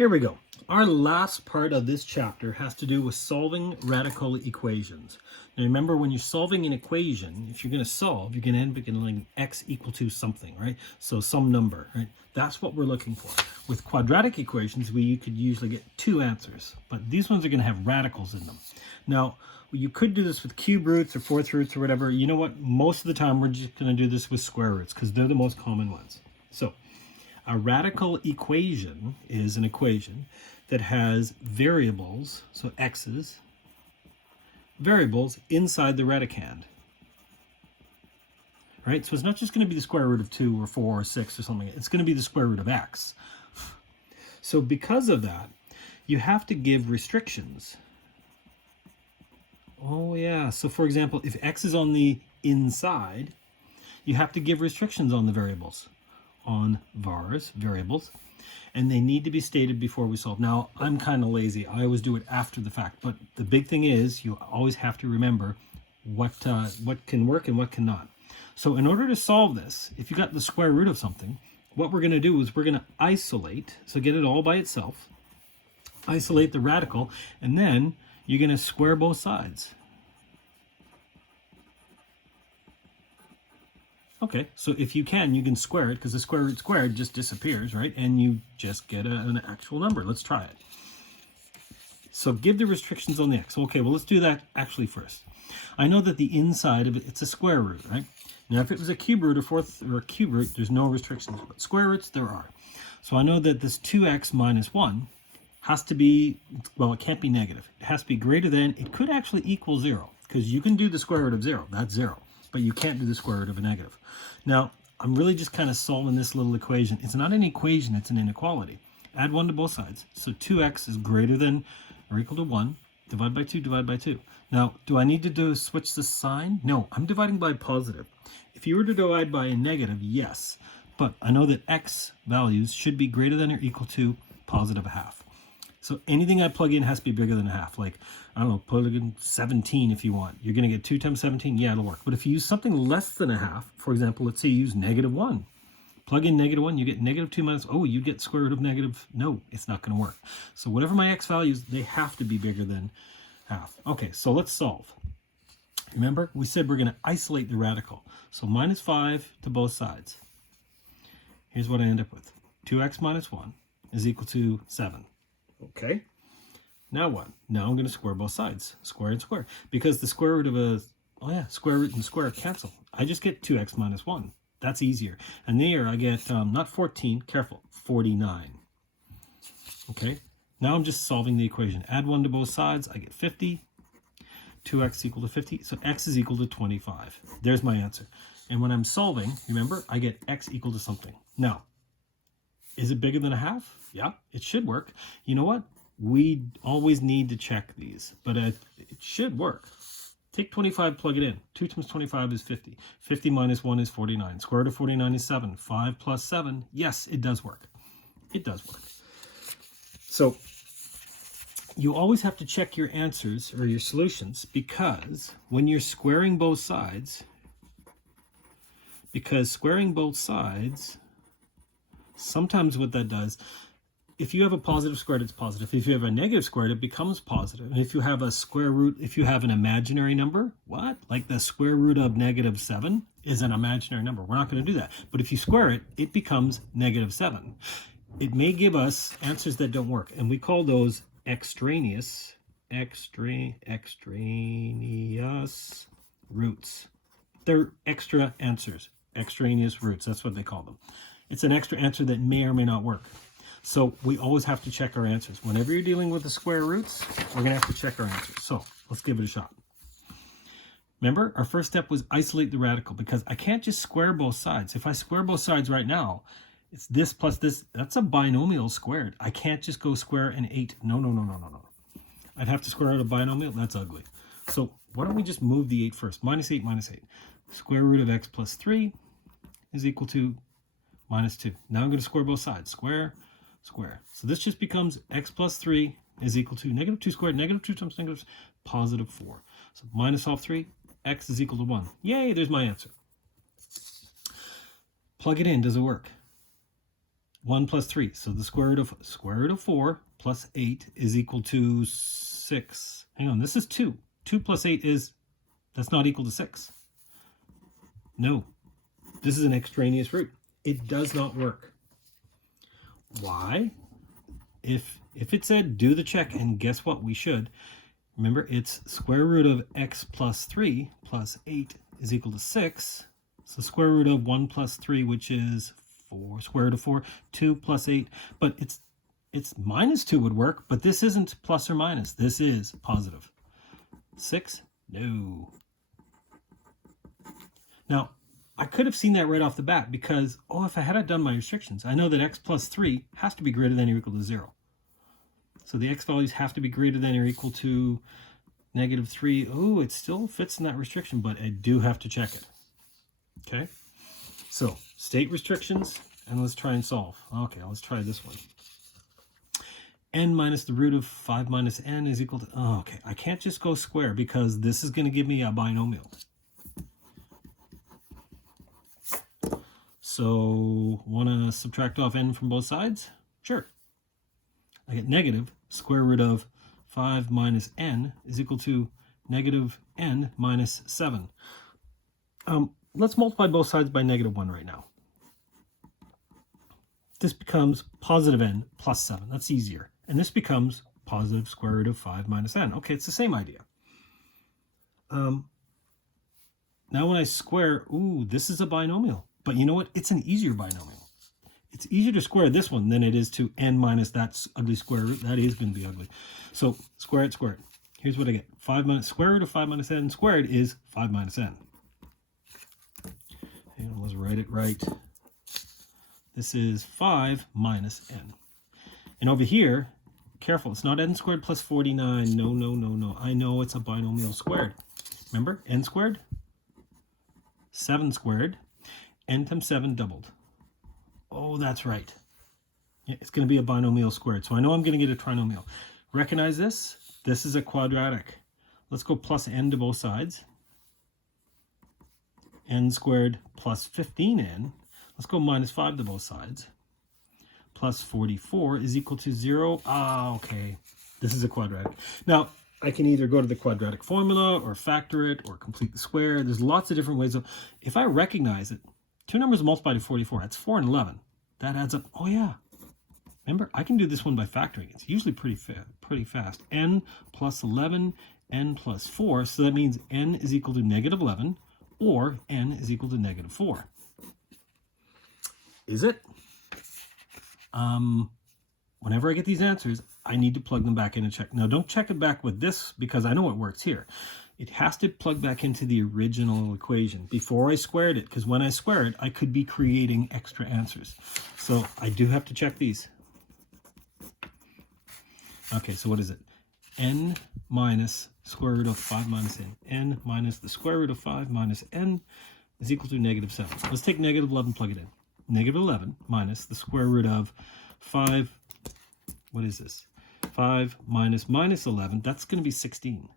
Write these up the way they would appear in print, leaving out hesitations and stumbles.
Here we go. Our last part of this chapter has to do with solving radical equations. Now remember, when you're solving an equation, if you're going to solve, you're going to end up getting x equal to something, right? So some number, right? That's what we're looking for. With quadratic equations, you could usually get two answers, but these ones are going to have radicals in them. Now, you could do this with cube roots or fourth roots or whatever. You know what? Most of the time, we're just going to do this with square roots because they're the most common ones. So a radical equation is an equation that has variables, so x's, variables inside the radicand. Right? So it's not just going to be the square root of 2 or 4 or 6 or something. It's going to be the square root of x. So because of that, you have to give restrictions. Oh yeah, so for example, if x is on the inside, you have to give restrictions on the variables, on vars, variables, and they need to be stated before we solve. Now, I'm kind of lazy. I always do it after the fact, but the big thing is you always have to remember what can work and what cannot. So in order to solve this, if you got the square root of something, what we're going to do is we're going to isolate, so get it all by itself, isolate the radical, and then you're going to square both sides. Okay, so if you can square it, because the square root squared just disappears, right? And you just get an actual number. Let's try it. So give the restrictions on the x. Okay, well, let's do that actually first. I know that the inside of it, it's a square root, right? Now, if it was a cube root or a cube root, there's no restrictions. But square roots, there are. So I know that this 2x minus 1 has to be, well, it can't be negative. It has to be greater than, it could actually equal 0, because you can do the square root of 0. That's 0. But you can't do the square root of a negative. Now, I'm really just kind of solving this little equation. It's not an equation, it's an inequality. Add 1 to both sides. So 2x is greater than or equal to 1. Divide by 2, divide by 2. Now, do I need to switch the sign? No, I'm dividing by positive. If you were to divide by a negative, yes. But I know that x values should be greater than or equal to positive a half. So anything I plug in has to be bigger than a half. Like, I don't know, plug in 17 if you want. You're going to get 2 times 17. Yeah, it'll work. But if you use something less than a half, for example, let's say you use -1. Plug in -1, you get -2 minus, oh, you get square root of negative. No, it's not going to work. So whatever my x values, they have to be bigger than half. Okay, so let's solve. Remember, we said we're going to isolate the radical. So -5 to both sides. Here's what I end up with. 2x minus 1 is equal to 7. Okay, now what? Now I'm going to square both sides, square and square, because the square root of square root and square cancel. I just get 2x minus 1. That's easier. And there I get, not 14, careful, 49. Okay, now I'm just solving the equation. Add 1 to both sides, I get 50. 2x equal to 50, so x is equal to 25. There's my answer. And when I'm solving, remember, I get x equal to something. Now, is it bigger than a half? Yeah, it should work. You know what? We always need to check these, but it should work. Take 25, plug it in. 2 times 25 is 50. 50 minus 1 is 49. Square root of 49 is 7. 5 plus 7. Yes, it does work. It does work. So you always have to check your answers or your solutions, because when you're squaring both sides, sometimes what that does, if you have a positive squared, it's positive. If you have a negative squared, it becomes positive. And if you have a square root, if you have an imaginary number, what? Like the square root of -7 is an imaginary number. We're not going to do that. But if you square it, it becomes -7. It may give us answers that don't work. And we call those extraneous roots. They're extra answers, extraneous roots. That's what they call them. It's an extra answer that may or may not work. So we always have to check our answers. Whenever you're dealing with the square roots, we're going to have to check our answers. So let's give it a shot. Remember, our first step was isolate the radical, because I can't just square both sides. If I square both sides right now, it's this plus this. That's a binomial squared. I can't just go square an 8. No. I'd have to square out a binomial. That's ugly. So why don't we just move the 8 first? -8 minus 8. Square root of x plus 3 is equal to -2. Now I'm going to square both sides. Square, square. So this just becomes x plus 3 is equal to -2 squared. -2 times +4. So minus all 3, x is equal to 1. Yay, there's my answer. Plug it in. Does it work? 1 plus 3. So the square root of 4 plus 8 is equal to 6. Hang on, this is 2. 2 plus 8 is, that's not equal to 6. No, this is an extraneous root. It does not work. Why? If it said do the check, and guess what, we should. Remember, it's square root of x plus 3 plus 8 is equal to 6. So square root of 1 plus 3, which is 4, square root of 4, 2 plus 8. But it's minus 2 would work, but this isn't plus or minus. This is positive. 6? No. Now, I could have seen that right off the bat because, if I had done my restrictions, I know that x plus 3 has to be greater than or equal to 0. So the x values have to be greater than or equal to negative 3. Oh, it still fits in that restriction, but I do have to check it. Okay? So, state restrictions, and let's try and solve. Okay, let's try this one. N minus the root of 5 minus n is equal to... okay, I can't just go square because this is going to give me a binomial. So, want to subtract off n from both sides? Sure. I get negative square root of 5 minus n is equal to negative n minus 7. Let's multiply both sides by negative 1 right now. This becomes positive n plus 7. That's easier. And this becomes positive square root of 5 minus n. Okay, it's the same idea. Now when I square, this is a binomial. But you know what? It's an easier binomial. It's easier to square this one than it is to n minus that ugly square root. That is going to be ugly. So square it, square it. Here's what I get. 5 minus square root of 5 minus n squared is 5 minus n. And let's write it right. This is 5 minus n. And over here, careful, it's not n squared plus 49. No, no, no, no. I know it's a binomial squared. Remember, n squared, 7 squared, n times 7 doubled. Oh, that's right. Yeah, it's going to be a binomial squared. So I know I'm going to get a trinomial. Recognize this? This is a quadratic. Let's go plus n to both sides. N squared plus 15n. Let's go minus 5 to both sides. Plus 44 is equal to 0. Okay. This is a quadratic. Now, I can either go to the quadratic formula or factor it or complete the square. There's lots of different ways of... If I recognize it, two numbers multiplied to 44. That's 4 and 11. That adds up. Oh, yeah. Remember, I can do this one by factoring. It's usually pretty fast. N plus 11, n plus 4. So that means n is equal to negative 11 or n is equal to negative 4. Is it? Whenever I get these answers, I need to plug them back in and check. Now, don't check it back with this because I know it works here. It has to plug back into the original equation before I squared it, because when I square it, I could be creating extra answers. So I do have to check these. Okay, so what is it? N minus square root of 5 minus n. N minus the square root of 5 minus n is equal to negative 7. Let's take negative 11, plug it in. Negative 11 minus the square root of 5, what is this? 5 minus minus 11, that's going to be 16,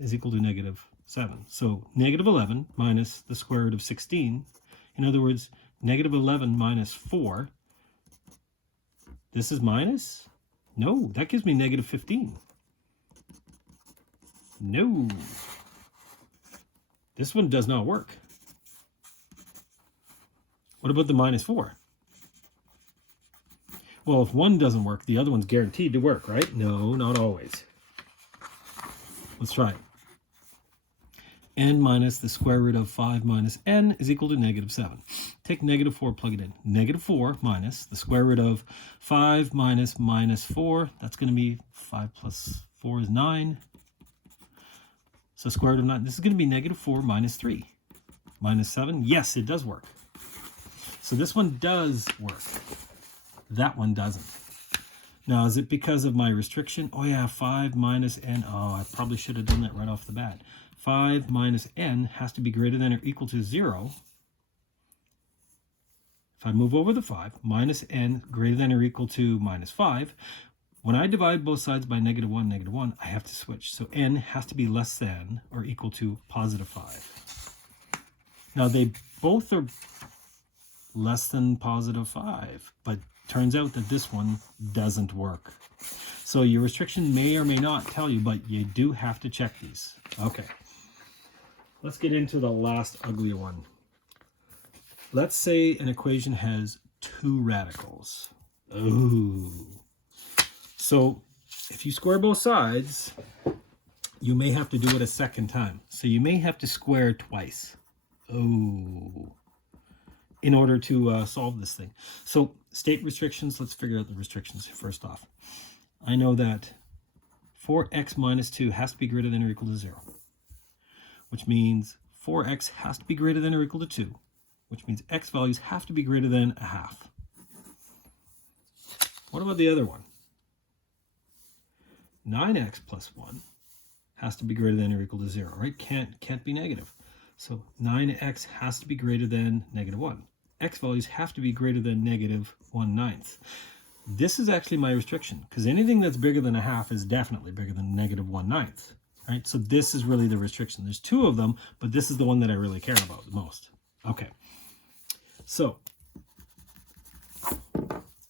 is equal to negative 7. So negative 11 minus the square root of 16, in other words, negative 11 minus 4, this is minus? No, that gives me negative 15. No. This one does not work. What about the minus 4? Well, if one doesn't work, the other one's guaranteed to work, right? No, not always. Let's try it. N minus the square root of 5 minus n is equal to negative 7. Take negative 4, plug it in. Negative 4 minus the square root of 5 minus minus 4. That's going to be 5 plus 4 is 9. So square root of 9. This is going to be negative 4 minus 3. Minus 7. Yes, it does work. So this one does work. That one doesn't. Now, is it because of my restriction? Oh yeah, 5 minus n. Oh, I probably should have done that right off the bat. 5 minus n has to be greater than or equal to 0. If I move over the 5, minus n greater than or equal to minus 5. When I divide both sides by negative 1, I have to switch. So n has to be less than or equal to positive 5. Now, they both are less than positive 5. But turns out that this one doesn't work. So your restriction may or may not tell you, but you do have to check these. Okay. Let's get into the last uglier one. Let's say an equation has 2 radicals. Ooh. So if you square both sides, you may have to do it a second time. So you may have to square twice. Oh. In order to solve this thing. So state restrictions, let's figure out the restrictions first off. I know that 4x minus 2 has to be greater than or equal to 0, which means 4x has to be greater than or equal to 2, which means x values have to be greater than a half. What about the other one? 9x plus 1 has to be greater than or equal to 0, right? Can't be negative. So 9x has to be greater than negative 1. X values have to be greater than negative 1/9. This is actually my restriction, because anything that's bigger than a half is definitely bigger than negative 1/9. Right? So this is really the restriction. There's 2 of them, but this is the one that I really care about the most. Okay. So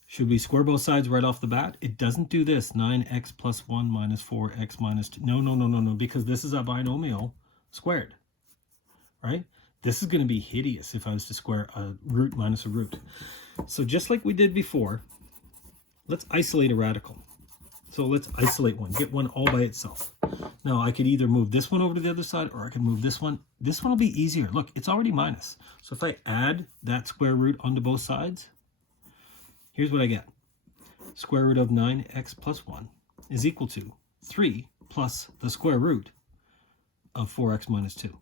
should we square both sides right off the bat? It doesn't do this. 9x plus 1 minus 4x minus 2. No, because this is a binomial squared. Right? This is going to be hideous if I was to square a root minus a root. So just like we did before, let's isolate a radical. So let's isolate one, get one all by itself. Now I could either move this one over to the other side, or I could move this one. This one will be easier. Look, it's already minus. So if I add that square root onto both sides, here's what I get. Square root of 9x plus 1 is equal to 3 plus the square root of 4x minus 2.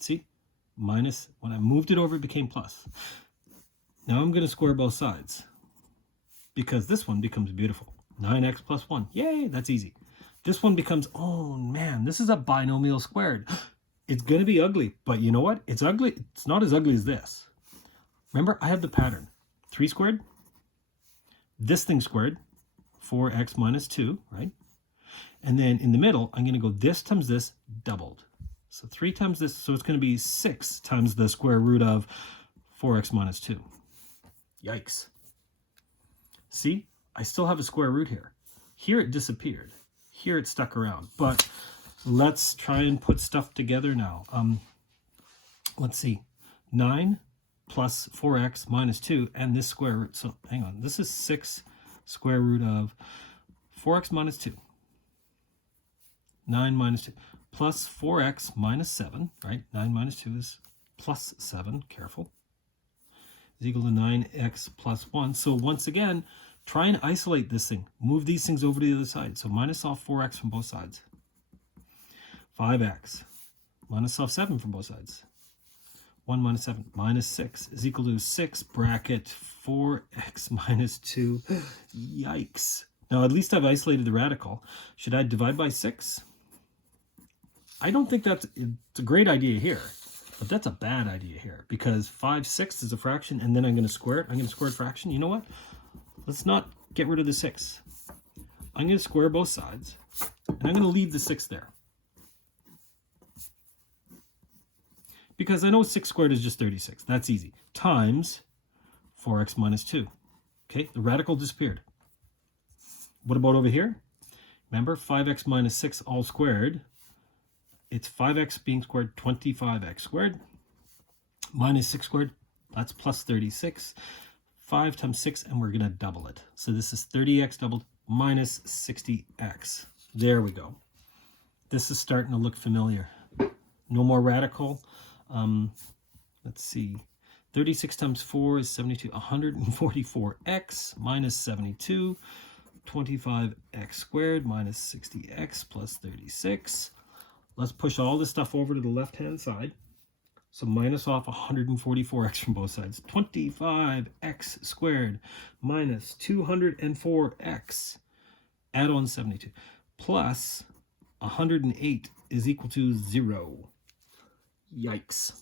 See? Minus, when I moved it over, it became plus. Now I'm going to square both sides, because this one becomes beautiful. 9x plus 1. Yay, that's easy. This one becomes, oh man, this is a binomial squared. It's going to be ugly, but you know what? It's ugly. It's not as ugly as this. Remember, I have the pattern. 3 squared. This thing squared. 4x minus 2, right? And then in the middle, I'm going to go this times this doubled. So 3 times this, so it's going to be 6 times the square root of 4x minus 2. Yikes. See, I still have a square root here. Here it disappeared. Here it stuck around. But let's try and put stuff together now. Let's see. 9 plus 4x minus 2 and this square root. So hang on. This is 6 square root of 4x minus 2. 9 minus 2. Plus 4x minus 7, right? 9 minus 2 is plus 7, careful, is equal to 9x plus 1. So once again, try and isolate this thing. Move these things over to the other side. So minus off 4x from both sides. 5x. Minus off 7 from both sides. 1 minus 7. Minus 6 is equal to 6 bracket 4x minus 2. Yikes. Now at least I've isolated the radical. Should I divide by 6? I don't think it's a great idea here, but that's a bad idea here, because 5/6 is a fraction, and then I'm going to square it. I'm going to square a fraction. You know what? Let's not get rid of the 6. I'm going to square both sides, and I'm going to leave the 6 there, because I know 6 squared is just 36. That's easy. Times 4x minus 2. Okay, the radical disappeared. What about over here? Remember, 5x minus 6 all squared. It's 5x being squared, 25x squared, minus 6 squared, that's plus 36. 5 times 6, and we're going to double it. So this is 30x doubled minus 60x. There we go. This is starting to look familiar. No more radical. Let's see. 36 times 4 is 72. 144x minus 72. 25x squared minus 60x plus 36. Let's push all this stuff over to the left-hand side. So minus off 144x from both sides. 25x squared minus 204x. Add on 72. Plus 108 is equal to 0. Yikes.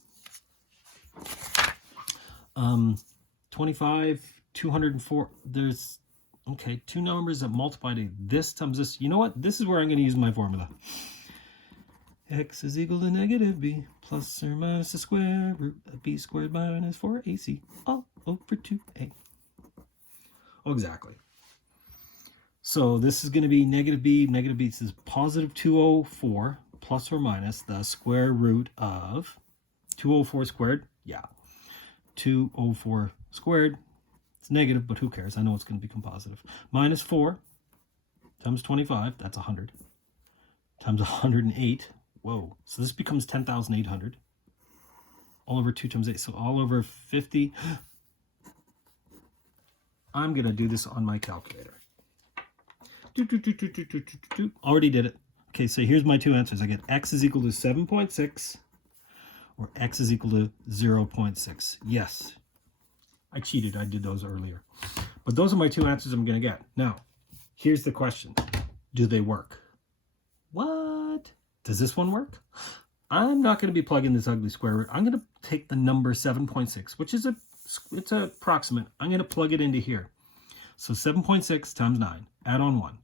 25, 204. There's, okay, 2 numbers that multiply to this times this. You know what? This is where I'm going to use my formula. X is equal to negative b plus or minus the square root of b squared minus 4ac all over 2a. Oh, exactly. So this is going to be negative b, negative b. This is positive 204 plus or minus the square root of 204 squared. Yeah, 204 squared. It's negative, but who cares? I know it's going to become positive. Minus 4 times 25, that's 100. Times 108. Whoa. So this becomes 10,800. All over 2 times 8. So all over 50. I'm going to do this on my calculator. Already did it. Okay, so here's my two answers. I get x is equal to 7.6 or x is equal to 0.6. Yes, I cheated. I did those earlier. But those are my two answers I'm going to get. Now, here's the question. Do they work? What? Does this one work? I'm not going to be plugging this ugly square root. I'm going to take the number 7.6, which is it's a approximate. I'm going to plug it into here. So 7.6 times 9, add on 1.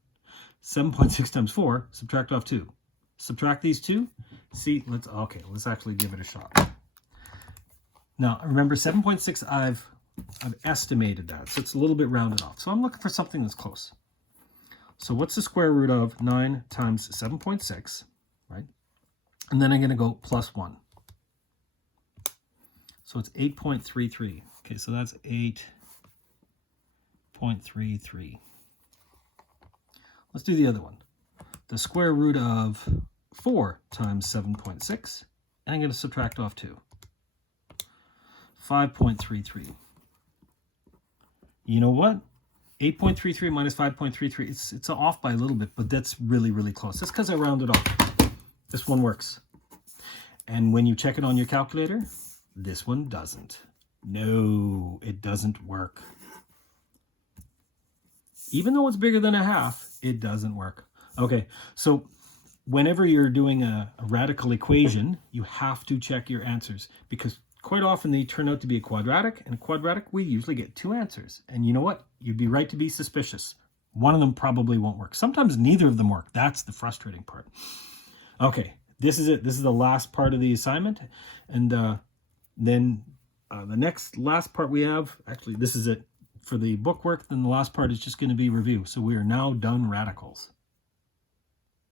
7.6 times 4, subtract off 2. Subtract these two. See, let's actually give it a shot. Now, remember 7.6, I've estimated that, so it's a little bit rounded off. So I'm looking for something that's close. So what's the square root of 9 times 7.6, right? And then I'm going to go plus 1. So it's 8.33. Okay, so that's 8.33. Let's do the other one. The square root of 4 times 7.6, and I'm going to subtract off 2. 5.33. You know what? 8.33 minus 5.33, it's off by a little bit, but that's really, really close. That's because I rounded off. This one works. And when you check it on your calculator, this one doesn't. No, it doesn't work. Even though it's bigger than a half, it doesn't work. Okay, so whenever you're doing a radical equation, you have to check your answers because quite often they turn out to be a quadratic, and a quadratic, we usually get two answers. And you know what? You'd be right to be suspicious. One of them probably won't work. Sometimes neither of them work. That's the frustrating part. Okay, this is it. This is the last part of the assignment. And then the next last part we have, actually, this is it for the bookwork. Then the last part is just going to be review. So we are now done radicals.